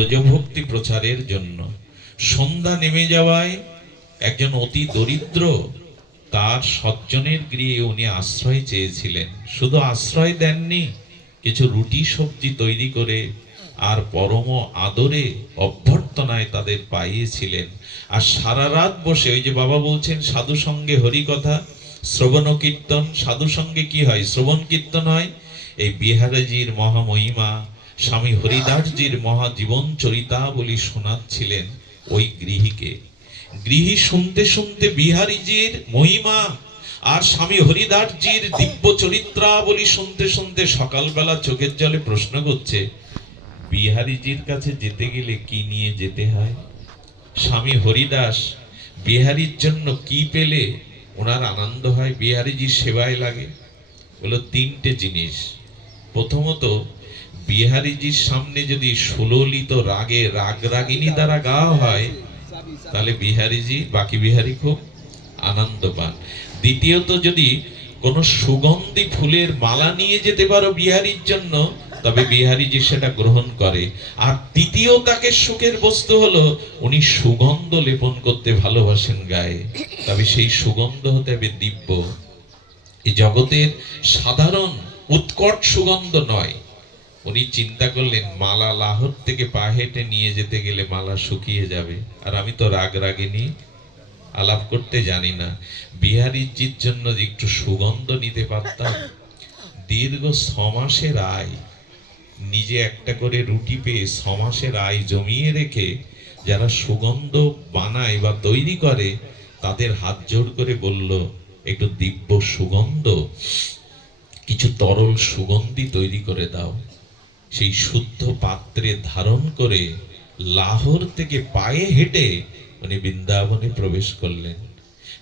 ব্রজভক্তি প্রচারের জন্য। সন্ধ্যা নেমে যাওয়ায় একজন অতি দরিদ্র তার সজ্জনের গৃহে উনি আশ্রয় চেয়েছিলেন। শুধু আশ্রয় দেননি, কিছু রুটি সবজি তৈরি করে আর পরম আদরে অভ্যর্থনায় তাদের পাইয়েছিলেন। আর সারা রাত বসে ওই যে বাবা বলছেন, সাধু সঙ্গে হরি কথা, শ্রবণ কীর্তন। সাধু সঙ্গে কি হয়? শ্রবণ কীর্তন হয়? এই বিহারীজির মহামহিমা স্বামী হরিদাসজির মহাজীবন চরিতাবলী শোনাচ্ছিলেন ওই গৃহীকে। গৃহী শুনতে শুনতে বিহারীজির মহিমা, আর স্বামী হরিদাসজির দিব্য চরিত্রাবলী শুনতে শুনতে সকালবেলা চোখের জলে প্রশ্ন করছে, বিহারীজির কাছে যেতে গেলে কি নিয়ে যেতে হয়? স্বামী হরিদাস, বিহারীর জন্য কি পেলে? ওনার আনন্দ হয় বিহারীজির সেবায় লাগে। হলো তিনটে জিনিস। প্রথমত বিহারীজির সামনে যদি সুললিত রাগে রাগ রাগিনী দ্বারা গাওয়া হয়, তাহলে বিহারীজি, বাকি বিহারী খুব আনন্দ পান। দ্বিতীয়ত যদি কোনো সুগন্ধি ফুলের মালা নিয়ে যেতে পারো বিহারীর জন্য, তবে বিহারীজি সেটা গ্রহণ করে। আর তৃতীয় তাকে সুখের বস্তু হলো, উনি সুগন্ধ লেপন করতে ভালোবাসেন গায়ে। তবে সেই সুগন্ধ হতে হবে দিব্য। এই জগতের সাধারণ উৎকট সুগন্ধ নয়। উনি চিন্তা করলেন, মালা লাহোর থেকে পা হেঁটে নিয়ে যেতে গেলে মালা শুকিয়ে যাবে। আর আমি তো রাগ রাগিনী, আলাপ করতে জানি না। বিহারীজির জন্য একটু সুগন্ধ নিতে পারতাম। দীর্ঘ ছমাসের আয়, নিজে একটা করে রুটি পেয়ে ছমাসের আয় জমিয়ে রেখে যারা সুগন্ধ বানায় বা তৈরি করে, তাদের হাত জোড় করে বলল, একটু দিব্য সুগন্ধ, কিছু তরল সুগন্ধি তৈরি করে দাও। সেই শুদ্ধ পাত্রে ধারণ করে লাহোর থেকে পায়ে হেঁটে উনি বৃন্দাবনে প্রবেশ করলেন।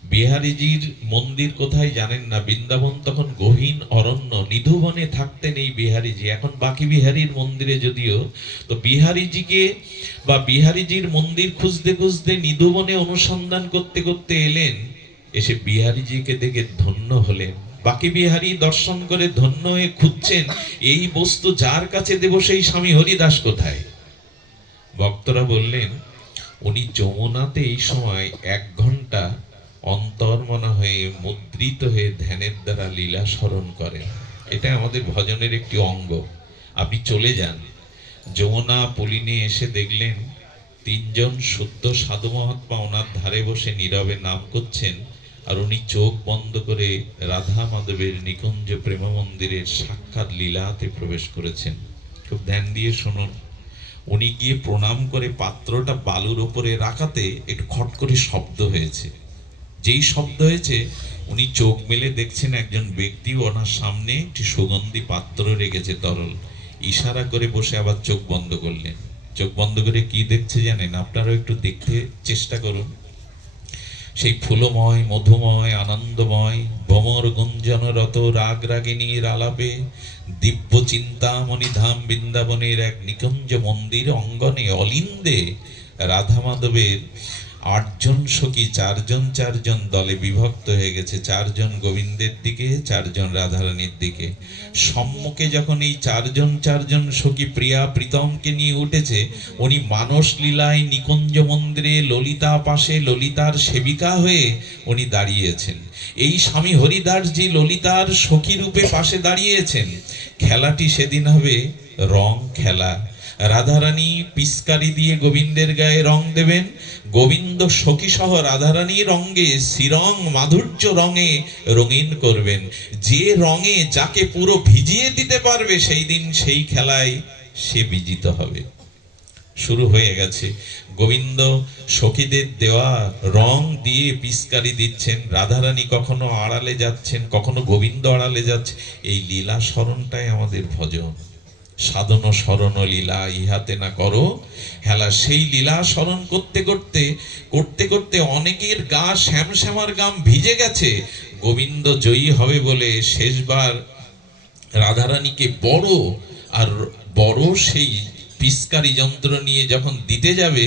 বিহারীজির মন্দির কোথায় জানেন না? বৃন্দাবন তখন গহীন অরণ্য, নিধুবনে থাকতেন এই বিহারীজি। এখন বাকি বিহারীর মন্দিরে যদিও, তো বিহারীজিকে বা বিহারীজির মন্দির খুঁজতে খুঁজতে নিধুবনে অনুসন্ধান করতে করতে এলেন, এসে বিহারীজিকে দেখে ধন্য হলেন। বাকি বিহারী দর্শন করে ধন্য হয়ে খুঁজছেন, এই বস্তু যার কাছে দেব সেই স্বামী হরিদাস কোথায়? ভক্তরা বললেন, উনি যমুনাতে এই সময় এক ঘণ্টা অন্তর্মনা হয়ে মুদ্রিত হয়ে ধ্যানের দ্বারা লীলা স্মরণ করেন। এটা আমাদের ভজনের একটি অঙ্গ। আপনি চলে যান। যমুনা পুলিনে এসে দেখলেন, তিনজন শুদ্ধ সাধু মহাত্মা ওনার ধারে বসে নীরবে নাম করছেন আর উনি চোখ বন্ধ করে রাধা মাধবের নিকুঞ্জ প্রেম মন্দিরের সাক্ষাৎ লীলাতে প্রবেশ করেছেন। খুব ধ্যান দিয়ে শুনুন। উনি গিয়ে প্রণাম করে পাত্রটা বালুর ওপরে রাখাতে একটু খট করে শব্দ হয়েছে। যেই শব্দ হয়েছে, উনি চোখ মেলে দেখছেন একজন ব্যক্তি ওনার সামনে একটি সুগন্ধি পাত্র রেখেছে তরল। ইশারা করে বসে আবার চোখ বন্ধ করলেন। চোখ বন্ধ করে কি দেখছে জানেন? আপনারাও একটু দেখতে চেষ্টা করুন। সেই ফুলময়, মধুময়, আনন্দময় ভ্রমর গুঞ্জনরত রাগ রাগিনীর আলাপে দিব্য চিন্তামণি ধাম বৃন্দাবনের এক নিকুঞ্জ মন্দির অঙ্গনে অলিন্দে রাধা মাধবের আটজন সখী, চারজন চারজন দলে বিভক্ত হয়ে গেছে। চারজন গোবিন্দের দিকে, চারজন রাধারানীর দিকে। সম্মুখে যখন এই চারজন চারজন সখী প্রিয়া প্রীতমকে নিয়ে উঠেছে, উনি মানস লীলায় নিকুঞ্জ মন্দিরে ললিতা পাশে ললিতার সেবিকা হয়ে উনি দাঁড়িয়েছেন। এই স্বামী হরিদাসজি ললিতার সখী রূপে পাশে দাঁড়িয়েছেন। খেলাটি সেদিন হবে রং খেলা। রাধারানী পিস্কারি দিয়ে গোবিন্দের গায়ে রং দেবেন। গোবিন্দ সখী সহ রাধারানীর রঙ্গে শ্রীরং মাধুর্য রঙে রঙিন করবেন। যে রঙে যাকে পুরো ভিজিয়ে দিতে পারবে, সেই দিন সেই খেলায় সে বিজিত হবে। শুরু হয়ে গেছে। গোবিন্দ সখীদের দেওয়া রং দিয়ে পিস্কারি দিচ্ছেন। রাধারানী কখনো আড়ালে যাচ্ছেন, কখনো গোবিন্দ আড়ালে যাচ্ছে। এই লীলা স্মরণটাই আমাদের ভজন। সাধন স্মরণ লীলা ইহাতে না করো। হেলা সেই লীলা স্মরণ করতে করতে করতে করতে অনেকের গা শ্যাম শ্যামার গাম ভিজে গেছে। গোবিন্দ জয়ী হবে বলে শেষবার রাধারানীকে বড় আর বড় সেই পিস্কারি যন্ত্র নিয়ে যখন দিতে যাবে,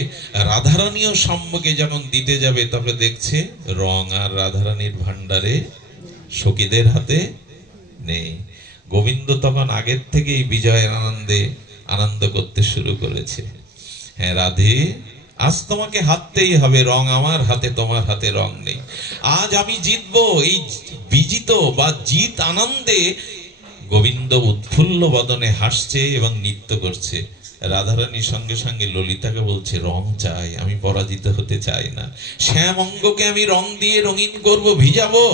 রাধারানীও সম্মুখে যখন দিতে যাবে, তবে দেখছে রং আর রাধারানীর ভান্ডারে সখীদের হাতে নেই। গোবিন্দ তখন আগের থেকেই বিজয়ের আনন্দে আনন্দ করতে শুরু করেছে। হ্যাঁ রাধে, আজ তোমাকে হাততেই হবে, রং আমার হাতে, তোমার হাতে রং নেই। আজ আমি জিতবো এই বিজিত বা জিত আনন্দে। গোবিন্দ উৎফুল্ল বদনে হাসছে এবং নৃত্য করছে। রাধারানীর সঙ্গে সঙ্গে ললিতাকে বলছে, রং চাই, আমি পরাজিত হতে চাই না। শ্যাম অঙ্গকে আমি রং দিয়ে রঙিন করব, ভিজাবো।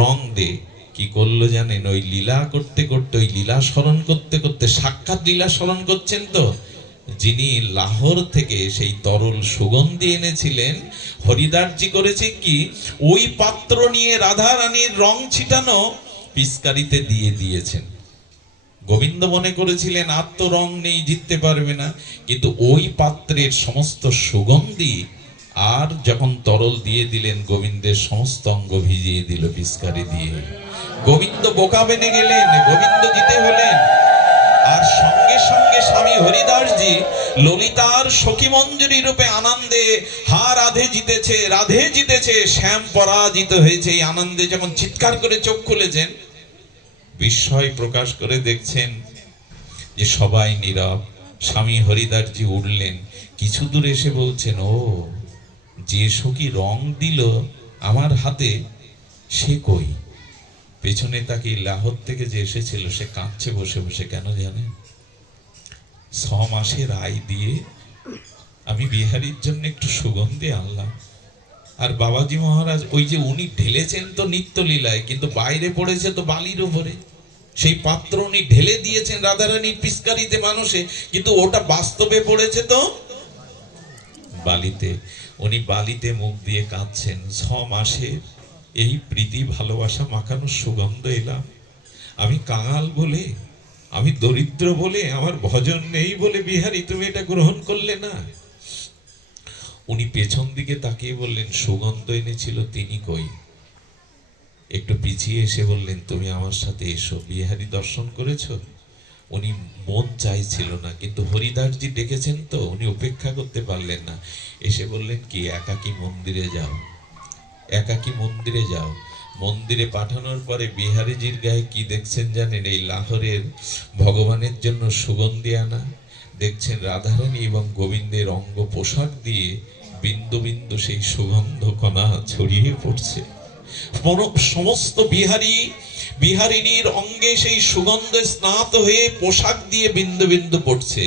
রং দে কি করল জানেন? ওই লীলা করতে করতে, ওই লীলা স্মরণ করতে করতে, সাক্ষাৎ লীলা স্মরণ করছেন তো? যিনি লাহোর থেকে সেই তরল সুগন্ধি এনেছিলেন, হরিদাসজি করেছে কি? ওই পাত্র নিয়ে রাধা রানীর রং ছিটানো পিস্কারিতে দিয়ে দিয়েছেন। গোবিন্দ মনে করেছিলেন, আর তো রং নেই, জিততে পারবে না। কিন্তু ওই পাত্রের সমস্ত সুগন্ধি আর যখন তরল দিয়ে দিলেন গোবিন্দের সমস্ত অঙ্গ ভিজিয়ে দিল পিস্কারি দিয়ে। গোবিন্দ বোকা বেনে গেলেন, গোবিন্দ জিতে হলেন। আর সঙ্গে সঙ্গে স্বামী হরিদাসজি ললিতার সখী মঞ্জুরি রূপে আনন্দে, হা, রাধে জিতেছে রাধে জিতেছে, শ্যাম পরাজিত হয়েছে। এই আনন্দে যখন চিৎকার করে চোখ খুলেছেন, বিস্ময় প্রকাশ করে দেখছেন যে সবাই নীরব। স্বামী হরিদাসজি উঠলেন, কিছু দূর এসে বলছেন, ও যে সখী রং দিল আমার হাতে, সে কই? পেছনে তাকে লাহোর থেকে যে এসেছিল, সে কাঁদছে বসে বসে, কেন জানে? ছ মাসের আয় দিয়ে আমি বিহারির জন্য একটু সুগন্ধি আনলাম। আর বাবাজি মহারাজ, ওই যে উনি ঢেলেছেন তো নিত্য লীলায় কিন্তু বাইরে পড়েছে তো বালির উপরে। সেই পাত্র উনি ঢেলে দিয়েছেন রাধারানীর পিস্কারিতে মানুষে, কিন্তু ওটা বাস্তবে পড়েছে তো বালিতে, উনি বালিতে মুখ দিয়ে কাঁদছেন, ছ মাসের এই প্রীতি, ভালোবাসা মাখানোর সুগন্ধ এলাম। আমি কাঙাল বলে, আমি দরিদ্র বলে, আমার ভজন নেই বলে, বিহারি, তুমি এটা গ্রহণ করলে না। উনি পেছন দিকে তাকিয়ে বললেন, সুগন্ধ এনেছিল তিনি কই? একটু পিছিয়ে এসে বললেন, তুমি আমার সাথে এসো, বিহারি, দর্শন করেছ? উনি মন চাইছিল না, কিন্তু হরিদাসজি ডেকেছেন তো, উনি উপেক্ষা করতে পারলেন না। এসে বললেন, কি, একাকি মন্দিরে যাও। একাকি মন্দিরে যাও। মন্দিরে পাঠানোর পরে বিহারিজির গায়ে কি দেখছেন জানেন? এই লাহোরের ভগবানের জন্য সুগন্ধি আনা, দেখছেন রাধারানী এবং গোবিন্দের অঙ্গ পোশাক দিয়ে বিন্দু বিন্দু সেই সুগন্ধ কণা ছড়িয়ে পড়ছে। সমস্ত বিহারি বিহারিনীর অঙ্গে সেই সুগন্ধে স্নাত হয়ে পোশাক দিয়ে বিন্দু বিন্দু পড়ছে।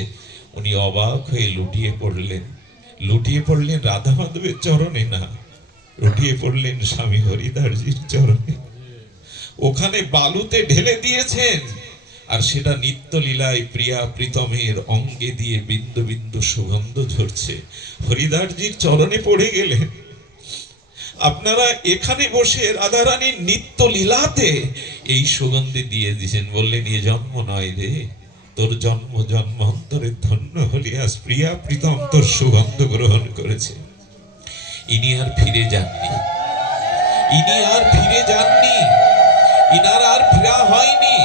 উনি অবাক হয়ে লুটিয়ে পড়লেন। লুটিয়ে পড়লেন রাধা মাধবের চরণে না, লুটিয়ে পড়লেন স্বামী হরিদাসজির চরণে। ওখানে বালুতে ঢেলে দিয়েছেন, আর সেটা নিত্য লীলায় প্রিয়া প্রীতমের অঙ্গে দিয়ে বিন্দু বিন্দু সুগন্ধ ঝরছে। হরিদাসজির চরণে পড়ে গেলেন। আপনারা এখানে বসে রাধারানীর নিত্য লীলাতে এই সুগন্ধি দিয়ে দিছেন। বললেন এ জন্ম নয় রে। তোর জন্ম জন্মান্তরে ধন্য হলি আজ প্রিয়া প্রীতম তোর সুগন্ধ গ্রহণ করেছে। ইনি আর ফিরে যাননি। ইনি আর ফিরে যাননি। ইনার আর ফিরা হয়নি।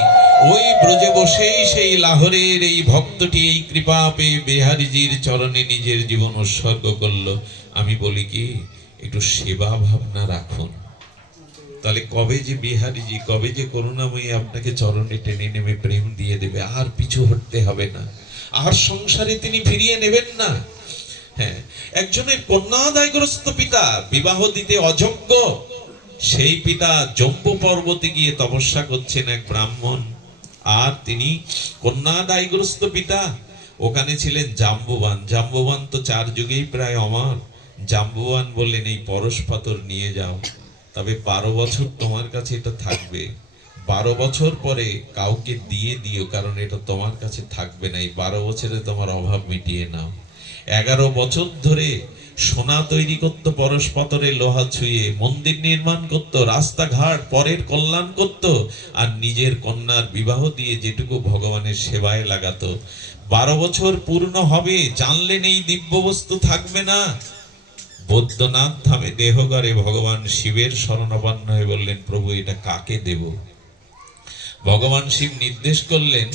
ওই ব্রজে বসেই সেই লাহোরের এই ভক্তটি এই কৃপা পেয়ে বেহারিজির চরণে নিজের জীবন উৎসর্গ করল। আমি বলি কি একটু সেবা ভাবনা রাখুন। তাহলে কবে যে বিহারিজি কবে যে করুণাময়ী আপনাকে চরণে টেনে নেমে প্রেম দিয়ে দেবে, আর পিছু হটতে হবে না। আর সংসারে তিনি ফিরিয়ে নেবেন না। হ্যাঁ একজনের কন্যাদায়গ্রস্ত পিতা বিবাহ দিতে অযোগ্য, সেই পিতা জম্বু পর্বতে গিয়ে তপস্যা করছেন এক ব্রাহ্মণ। আর তিনি কন্যাদায়গ্রস্ত পিতা, ওখানে ছিলেন জাম্ববান। জাম্ববান তো চার যুগেই প্রায় অমর। জাম্ববান বললেন, এই পরশ পাথর নিয়ে যাও। তবে বারো বছর তোমার কাছে এটা থাকবে। বারো বছর পরে কাউকে দিয়ে দিও, কারণ এটা তোমার কাছে থাকবে না। এই বারো বছরে তোমার অভাব মিটিয়ে নাও। এগারো বছর ধরে সোনা তৈরি করতো, পরশ পাথরে লোহা ছুঁয়ে, মন্দির নির্মাণ করত, রাস্তাঘাট, পরের কল্যাণ করত, আর নিজের কন্যার বিবাহ দিয়ে যেটুকু ভগবানের সেবায় লাগাতো। বারো বছর পূর্ণ হবে, জানলেন এই দিব্য বস্তু থাকবে না। বৈদ্যনাথ ধামে দেহগরে ভগবান শিবের শরণাপন্ন হয়ে বললেন, প্রভু, এটা কাকে দেব? ভগবান শিব নির্দেশ করলেন,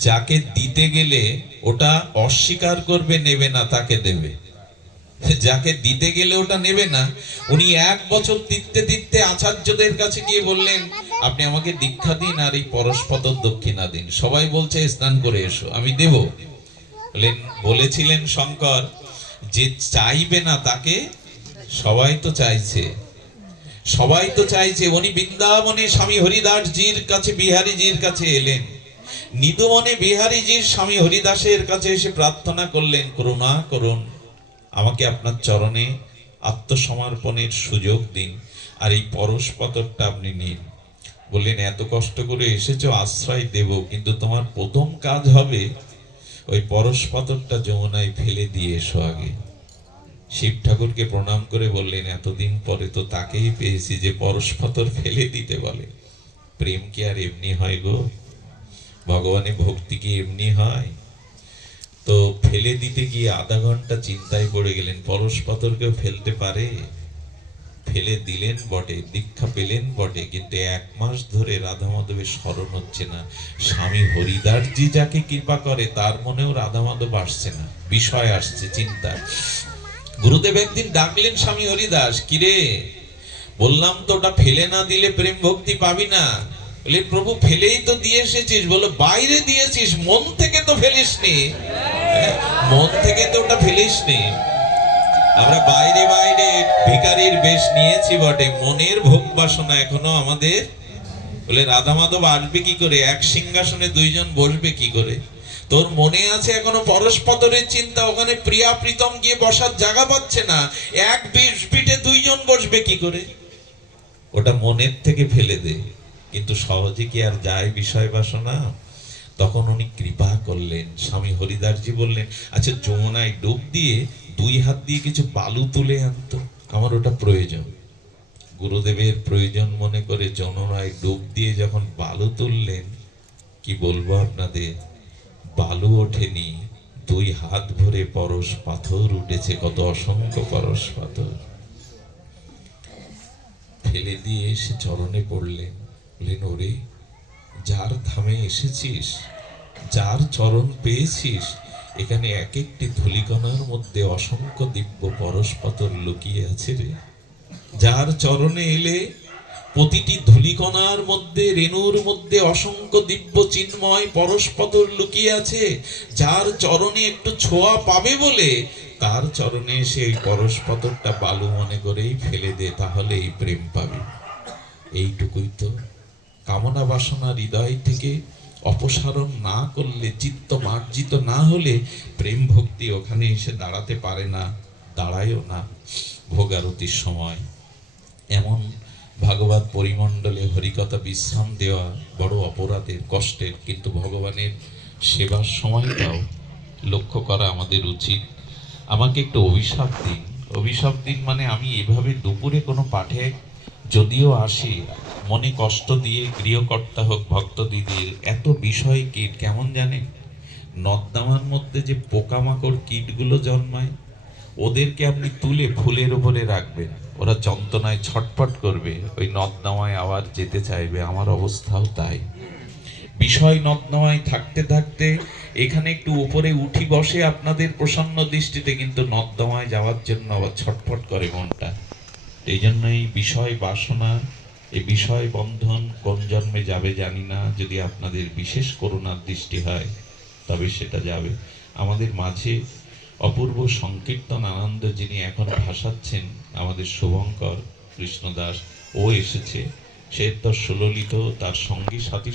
যাকে দিতে গেলে ওটা অস্বীকার করবে, নেবে না, তাকে দেবে। যাকে দিতে গেলে ওটা নেবে না, উনি এক বছর তিত্তে তিত্তে আচার্যদের কাছে গিয়ে বললেন, আপনি আমাকে দীক্ষা দিন আর এই পরস্পতর দক্ষিণা দিন। সবাই বলছে, স্নান করে এসো, আমি দেব। বলেন বলেছিলেন শঙ্কর। যে চাইবে না তাকে, সবাই তো চাইছে। সবাই তো চাইছে, উনি বৃন্দাবনে স্বামী হরিদাস জির কাছে বিহারী জির কাছে এলেন। নিদুমনে বিহারী জির স্বামী হরিদাসের কাছে এসে প্রার্থনা করলেন, করুণা করুন, আমাকে আপনার চরণে আত্মসমর্পণের সুযোগ দিন, আর এই পরশ পাথরটা আপনি নিন। বললেন, এত কষ্ট করে এসেছ, আশ্রয় দেব, কিন্তু তোমার প্রথম কাজ হবে ওই পরশ পাথরটা যমুনায় ফেলে দিয়ে এসো আগে। শিব ঠাকুরকে প্রণাম করে বললেন, এতদিন পরে তো তাকেই পেয়েছি যে পরশ পাথর ফেলে দিতে বলে। প্রেম কি আর এমনি হয় গো? ভগবানের ভক্তি কি এমনি হয়? তো ফেলে দিতে গিয়ে আধা ঘণ্টা চিন্তায় পড়ে গেলেন, পরশ পাথরকেও ফেলতে পারে? ফেলে দিলেন বটে। দীক্ষা পেলেন বটে। কিন্তু এক মাস ধরে রাধা মাধবের স্মরণ হচ্ছে না। স্বামী হরিদাসজি যাকে কৃপা করে তার মনেও রাধা মাধব আসছে না। বিষয় আসছে চিন্তা। গুরুদেব একদিন ডাকলেন স্বামী হরিদাস কিরে? বললাম তো ওটা ফেলে না দিলে প্রেম ভক্তি পাবি না। বলে প্রভু ফেলেই তো দিয়ে এসেছিস। বলো বাইরে দিয়েছিস মন থেকে তো ফেলিসনি। হ্যাঁ, মন থেকে তো ওটা ফেলিসনি। আমরা বাইরে বাইরে ভিকারির বেশ নিয়েছি বটে। মনের ভোগ বাসনা এখনও আমাদের। বলে রাধা মাধব আসবে কি করে? এক সিংহাসনে দুইজন বসবে কি করে? তোর মনে আছে এখনও পরস্পরের চিন্তা? ওখানে প্রিয়া প্রীতম গিয়ে বসার জায়গা পাচ্ছে না। এক বিশ পিঠে দুইজন বসবে কি করে? ওটা মনের থেকে ফেলে দে। কিন্তু সহজে কি আর যায় বিষয় বাসনা? তখন উনি কৃপা করলেন, স্বামী হরিদাসজি বললেন আচ্ছা যমুনায় ডুব দিয়ে দুই হাত দিয়ে কিছু বালু তুলে আনতো আমার ওটা প্রয়োজন। গুরুদেবের প্রয়োজন মনে করে যমুনায় ডুব দিয়ে যখন বালু তুললেন, কি বলব আপনাদের, বালু ওঠেনি, দুই হাত ভরে পরশ পাথর উঠেছে, কত অসংখ্য পরশ পাথর। ফেলে দিয়ে এসে চরণে পড়লেন, বললেন, ওরে, যার ধামে এসেছিস যার চরণ পেয়েছিস, এখানে এক একটি ধুলিকণার মধ্যে অসংখ্য দিব্য পরশপাতর লুকিয়ে আছে রে। যার চরণে এলে প্রতিটি ধুলিকণার মধ্যে, রেণুর মধ্যে অসংখ্য দিব্য চিন্ময় পরশপতর লুকিয়ে আছে। যার চরণে একটু ছোঁয়া পাবে বলে, তার চরণে সেই পরশপতরটা বালু মনে করেই ফেলে দে, তাহলে এই প্রেম পাবে। এইটুকুই তো। কামনা বাসনা হৃদয় থেকে অপসারণ না করলে, চিত্ত মার্জিত না হলে প্রেম ভক্তি ওখানে এসে দাঁড়াতে পারে না, দাঁড়ায়ও না ভোগারতির সময়। এমন ভাগবত পরিমণ্ডলে হরিকথা বিশ্রাম দেওয়া বড় অপরাধের কষ্টের, কিন্তু ভগবানের সেবার সময়টাও লক্ষ্য করা আমাদের উচিত। আমাকে একটু অভিশাপ দিন। অভিশাপ দিন মানে আমি এভাবে দুপুরে কোনো পাঠে যদিও আসি মনে কষ্ট দিয়ে গৃহকর্তা হোক, ভক্ত দিদির, এত বিষয় কীট কেমন জানেন নর্দমার মধ্যে যে পোকামাকড় কীটগুলো জন্মায়, ওদেরকে আপনি তুলে ফুলের উপরে রাখবেন। ওরা যন্ত্রণায় ছটফট করবে, ওই নর্দমায় আবার যেতে চাইবে। আমার অবস্থাও তাই। বিষয় নগ্নমায় থাকতে থাকতে এখানে একটু উপরে উঠি বসে আপনাদের প্রসন্ন দৃষ্টিতে কিন্তু নর্দমায় যাওয়ার জন্য আবার ছটফট করে মনটা। এই জন্য এই বিষয় বাসনা এই বিষয় বন্ধন কোন জন্মে যাবে জানি না। যদি আপনাদের বিশেষ করুণার দৃষ্টি হয়, তবে সেটা যাবে। আমাদের মাঝে অপূর্ব সংকীর্তন আনন্দ যিনি এখন ভাসাচ্ছেন আমাদের শুভঙ্কর কৃষ্ণদাস, ও এসেছে। সে তো সুললিত, তার সঙ্গী সাথী